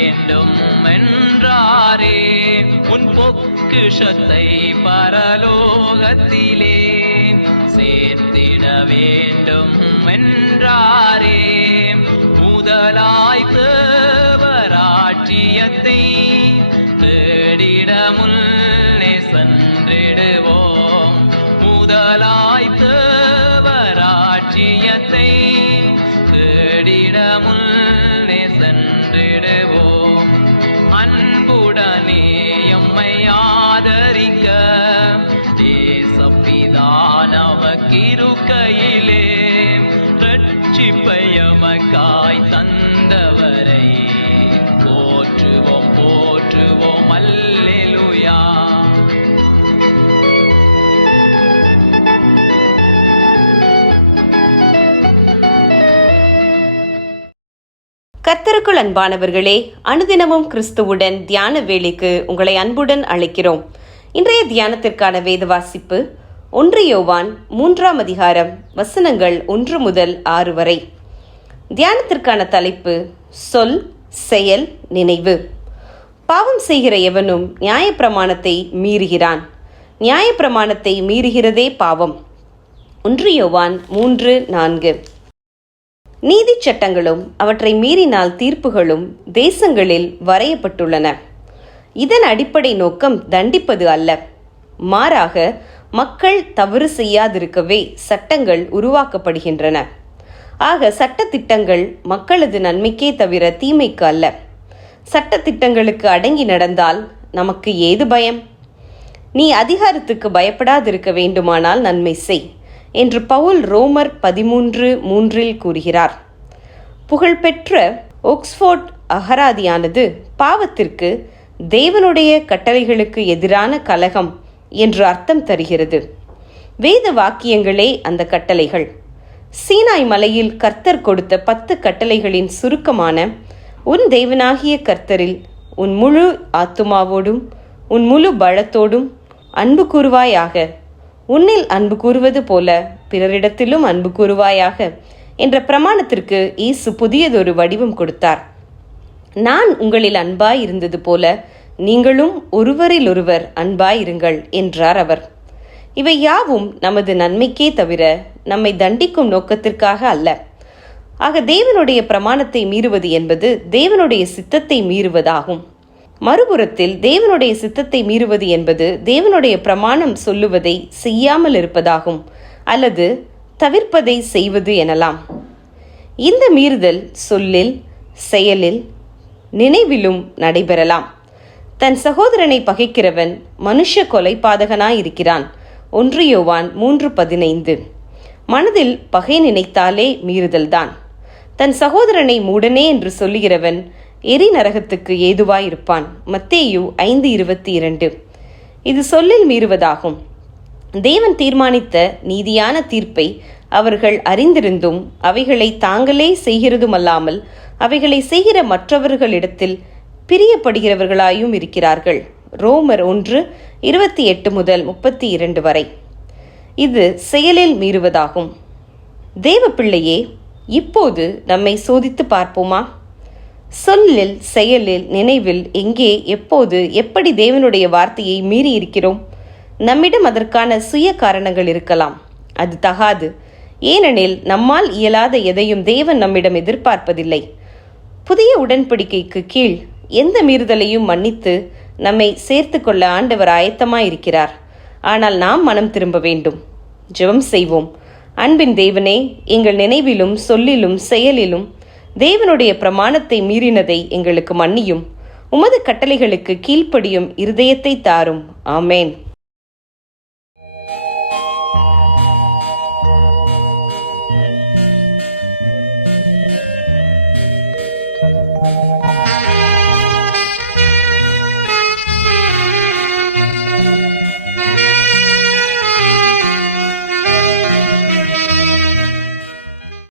வேண்டும் என்றாரே, உன் பொக்கிஷத்தை பரலோகத்திலே சேர்த்திட வேண்டும் என்றாரே. முதலாய் தேவராட்சியத்தை தேடிட முன்னே சென்றிடுவோம். முதலாய் தேவராட்சியத்தை தேடிட முன்னே சென்றிடுவோம். அன்புடனே எம்மை ஆதரிக்க தேசப்பிதா நமக்கிருக்கையிலே ரட்சிப்பை எமக்காய் தந்தவரை போற்றுவோம் போற்றுவோம் அல்லேலூயா. கர்த்தருக்குள் அன்பானவர்களே, அனுதினமும் கிறிஸ்துவுடன் தியான வேளைக்கு உங்களை அன்புடன் அழைக்கிறோம். இன்றைய தியானத்திற்கான வேத வாசிப்பு 1 யோவான் 3ஆம் அதிகாரம் வசனங்கள் 1 முதல் 6 வரை. தியானத்திற்கான தலைப்பு சொல், செயல், நினைவு. பாவம் செய்கிற எவனும் நியாயப்பிரமாணத்தை மீறுகிறான். நியாயப்பிரமாணத்தை மீறுகிறதே பாவம். 1 யோவான் 3:4. நீதி சட்டங்களும் அவற்றை மீறினால் தீர்ப்புகளும் தேசங்களில் வரையப்பட்டுள்ளன. இதன் அடிப்படை நோக்கம் தண்டிப்பது அல்ல, மாறாக மக்கள் தவறு செய்யாதிருக்கவே சட்டங்கள் உருவாக்கப்படுகின்றன. ஆக சட்டத்திட்டங்கள் மக்களது நன்மைக்கே தவிர தீமைக்கு அல்ல. சட்டத்திட்டங்களுக்கு அடங்கி நடந்தால் நமக்கு ஏது பயம்? நீ அதிகாரத்துக்கு பயப்படாதிருக்க வேண்டுமானால் நன்மை செய் என்று பவுல் ரோமர் 13:3 கூறுகிறார். புகழ்பெற்ற ஒக்ஸ்போர்ட் அகராதியானது பாவத்திற்கு தேவனுடைய கட்டளைகளுக்கு எதிரான கலகம் என்று அர்த்தம் தருகிறது. வேத வாக்கியங்களே அந்த கட்டளைகள். சீனாய் மலையில் கர்த்தர் கொடுத்த 10 கட்டளைகளின் சுருக்கமான உன் தேவனாகிய கர்த்தரில் உன் முழு ஆத்துமாவோடும் உன் முழு பலத்தோடும் அன்பு கூறுவாயாக, உன்னில் அன்பு கூறுவது போல பிறரிடத்திலும் அன்பு கூறுவாயாக என்ற பிரமாணத்திற்கு இயேசு புதியதொரு வடிவம் கொடுத்தார். நான் உங்களில் அன்பாய் இருந்தது போல நீங்களும் ஒருவரிலொருவர் அன்பாயிருங்கள் என்றார் அவர். இவை யாவும் நமது நன்மைக்கே தவிர நம்மை தண்டிக்கும் நோக்கத்திற்காக அல்ல. ஆக தேவனுடைய பிரமாணத்தை மீறுவது என்பது தேவனுடைய சித்தத்தை மீறுவதாகும். மறுபுறத்தில் தேவனுடைய சித்தத்தை மீறுவது என்பது தேவனுடைய பிரமாணம் சொல்லுவதை செய்யாமல் இருப்பதாகும், அல்லது தவிர்ப்பதை செய்வது எனலாம். இந்த மீறுதல் சொல்லில், செயலில், நினைவிலும் நடைபெறலாம். தன் சகோதரனை பகைக்கிறவன் மனுஷ கொலைபாதகனாயிருக்கிறான். 1 யோவான் 3:15. மனதில் பகை நினைத்தாலே மீறுதல்தான். தன் சகோதரனை மூடனே என்று சொல்லுகிறவன் எரி நரகத்துக்கு ஏதுவாயிருப்பான். மத்தேயு 5:22. இது சொல்லில் மீறுவதாகும். தேவன் தீர்மானித்த நீதியான தீர்ப்பை அவர்கள் அறிந்திருந்தும் அவைகளை தாங்களே செய்கிறதுமல்லாமல் அவைகளை செய்கிற மற்றவர்களிடத்தில் பிரியப்படுகிறவர்களாயும் இருக்கிறார்கள். ரோமர் 1:28 முதல் 32 வரை. இது செயலில் மீறுவதாகும். தேவ பிள்ளையே, இப்போது நம்மை சோதித்து பார்ப்போமா? சொல்லில், செயலில், நினைவில் எங்கே, எப்போது, எப்படி தேவனுடைய வார்த்தையை மீறி இருக்கிறோம்? நம்மிடம் அதற்கான சுய காரணங்கள் இருக்கலாம். அது தகாது. ஏனெனில் நம்மால் இயலாத எதையும் தேவன் நம்மிடம் எதிர்பார்ப்பதில்லை. புதிய உடன்படிக்கைக்கு கீழ் எந்த மீறுதலையும் மன்னித்து நம்மை சேர்த்து கொள்ள ஆண்டவர் ஆயத்தமாயிருக்கிறார். ஆனால் நாம் மனம் திரும்ப வேண்டும். ஜெபம் செய்வோம். அன்பின் தேவனே, எங்கள் நினைவிலும் சொல்லிலும் செயலிலும் தேவனுடைய பிரமாணத்தை மீறினதை எங்களுக்கு மன்னியும். உமது கட்டளைகளுக்கு கீழ்ப்படியும் இருதயத்தை தாரும். ஆமேன்.